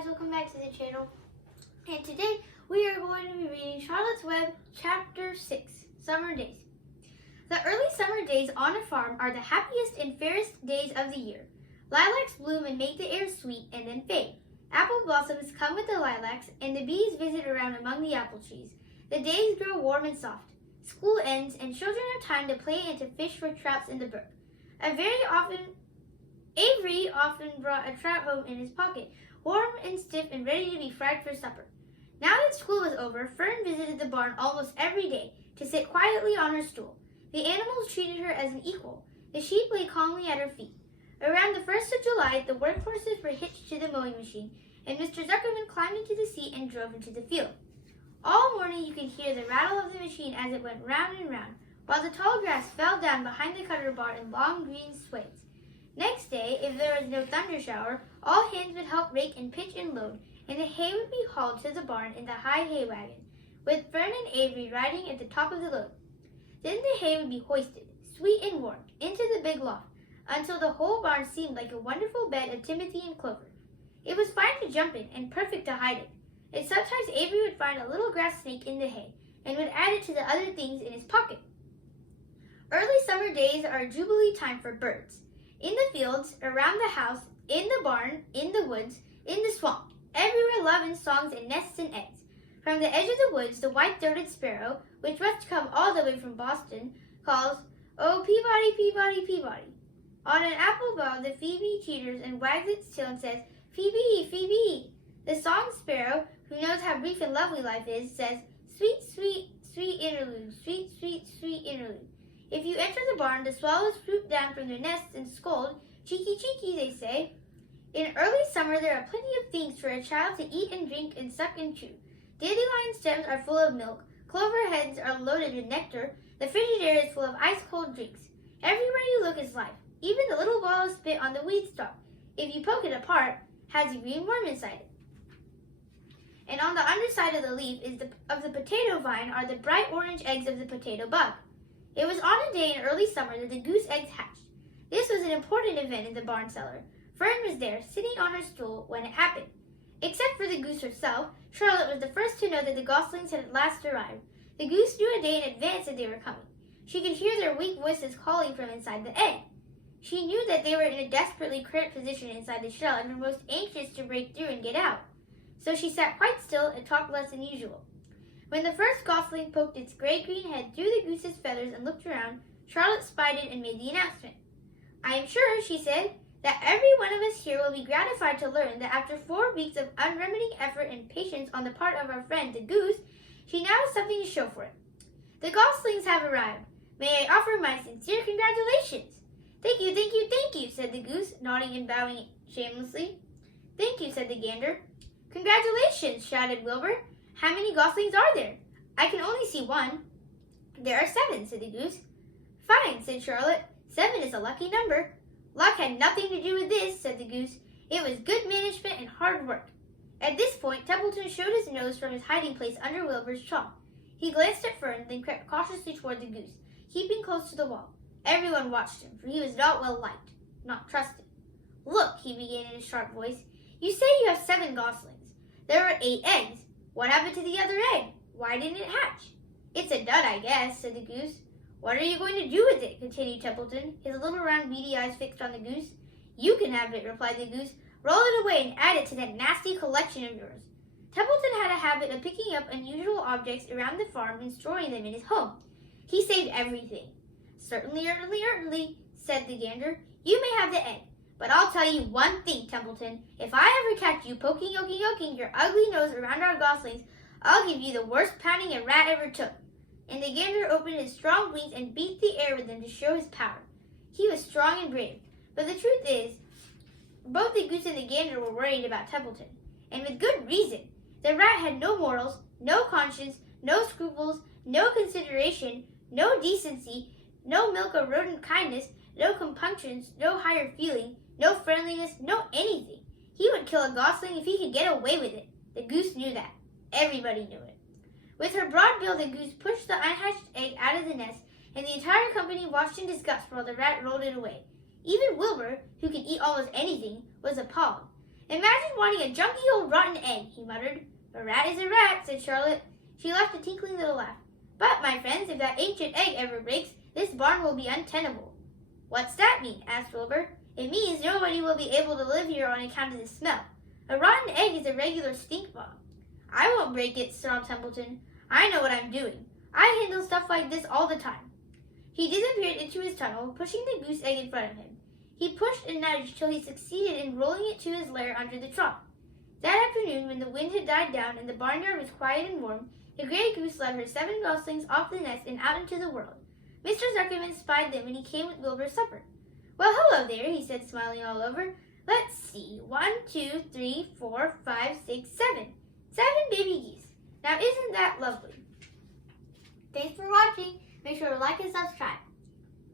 guys, welcome back to the channel. And today we are going to be reading Charlotte's Web Chapter 6, Summer Days. The early summer days on a farm are the happiest and fairest days of the year. Lilacs bloom and make the air sweet and then fade. Apple blossoms come with the lilacs and the bees visit around among the apple trees. The days grow warm and soft. School ends and children have time to play and to fish for trouts in the brook. Avery often brought a trout home in his pocket, warm and stiff and ready to be fried for supper. Now that school was over, Fern visited the barn almost every day to sit quietly on her stool. The animals treated her as an equal. The sheep lay calmly at her feet. Around the 1st of July, the workhorses were hitched to the mowing machine, and Mr. Zuckerman climbed into the seat and drove into the field. All morning you could hear the rattle of the machine as it went round and round, while the tall grass fell down behind the cutter bar in long green swathes. Next day, if there was no thunder shower, all hands would help rake and pitch and load, and the hay would be hauled to the barn in the high hay wagon, with Fern and Avery riding at the top of the load. Then the hay would be hoisted, sweet and warm, into the big loft, until the whole barn seemed like a wonderful bed of timothy and clover. It was fine to jump in and perfect to hide it, and sometimes Avery would find a little grass snake in the hay, and would add it to the other things in his pocket. Early summer days are a jubilee time for birds. In the fields, around the house, in the barn, in the woods, in the swamp, everywhere love and songs and nests and eggs. From the edge of the woods, the white-throated sparrow, which must come all the way from Boston, calls, "Oh, Peabody, Peabody, Peabody." On an apple bough, the phoebe teeters and wags its tail and says, "Phoebe, Phoebe." The song sparrow, who knows how brief and lovely life is, says, "Sweet, sweet, sweet interlude, sweet, sweet, sweet interlude." If you enter the barn, the swallows swoop down from their nests and scold, "Cheeky, cheeky," they say. In early summer, there are plenty of things for a child to eat and drink and suck and chew. Dandelion stems are full of milk, clover heads are loaded with nectar, the Frigidaire is full of ice-cold drinks. Everywhere you look is life. Even the little ball of spit on the weed stalk, if you poke it apart, has a green worm inside it. And on the underside of the leaf of the potato vine are the bright orange eggs of the potato bug. It was on a day in early summer that the goose eggs hatched. This was an important event in the barn cellar. Fern was there, sitting on her stool, when it happened. Except for the goose herself, Charlotte was the first to know that the goslings had at last arrived. The goose knew a day in advance that they were coming. She could hear their weak voices calling from inside the egg. She knew that they were in a desperately cramped position inside the shell and were most anxious to break through and get out. So she sat quite still and talked less than usual. When the first gosling poked its gray-green head through the goose's feathers and looked around, Charlotte spied it and made the announcement. "I am sure," she said, "that every one of us here will be gratified to learn that after 4 weeks of unremitting effort and patience on the part of our friend the goose, she now has something to show for it. The goslings have arrived. May I offer my sincere congratulations?" "Thank you, thank you, thank you," said the goose, nodding and bowing shamelessly. "Thank you," said the gander. "Congratulations," shouted Wilbur. "How many goslings are there?" "I can only see one." "There are 7," said the goose. "Fine," said Charlotte. 7 is a lucky number." "Luck had nothing to do with this," said the goose. "It was good management and hard work." At this point, Templeton showed his nose from his hiding place under Wilbur's trunk. He glanced at Fern, then crept cautiously toward the goose, keeping close to the wall. Everyone watched him, for he was not well liked, not trusted. "Look," he began in a sharp voice, "you say you have 7 goslings. There are 8 eggs. What happened to the other egg? Why didn't it hatch?" "It's a dud, I guess," said the goose. "What are you going to do with it?" continued Templeton, his little round beady eyes fixed on the goose. "You can have it," replied the goose. "Roll it away and add it to that nasty collection of yours." Templeton had a habit of picking up unusual objects around the farm and storing them in his home. He saved everything. Certainly, said the gander. "You may have the egg. But I'll tell you one thing, Templeton. If I ever catch you poking your ugly nose around our goslings, I'll give you the worst pounding a rat ever took." And the gander opened his strong wings and beat the air with them to show his power. He was strong and brave. But the truth is, both the goose and the gander were worried about Templeton. And with good reason. The rat had no morals, no conscience, no scruples, no consideration, no decency, no milk of rodent kindness, no compunctions, no higher feeling, no friendliness, no anything. He would kill a gosling if he could get away with it. The goose knew that. Everybody knew it. With her broad bill, the goose pushed the unhatched egg out of the nest, and the entire company watched in disgust while the rat rolled it away. Even Wilbur, who could eat almost anything, was appalled. Imagine wanting a junky old rotten egg, he muttered. A rat is a rat, said Charlotte. She laughed a tinkling little laugh. But, my friends, if that ancient egg ever breaks, this barn will be untenable. What's that mean? Asked Wilbur. It means nobody will be able to live here on account of the smell. A rotten egg is a regular stink bomb. I won't break it, snarled Templeton. I know what I'm doing. I handle stuff like this all the time. He disappeared into his tunnel, pushing the goose egg in front of him. He pushed and nudged till he succeeded in rolling it to his lair under the trough. That afternoon, when the wind had died down and the barnyard was quiet and warm, the gray goose led her 7 goslings off the nest and out into the world. Mr. Zuckerman spied them when he came with Wilbur's supper. Well, hello there, he said, smiling all over. Let's see. 1, 2, 3, 4, 5, 6, 7. 7 baby geese. Now, isn't that lovely? Thanks for watching. Make sure to like and subscribe.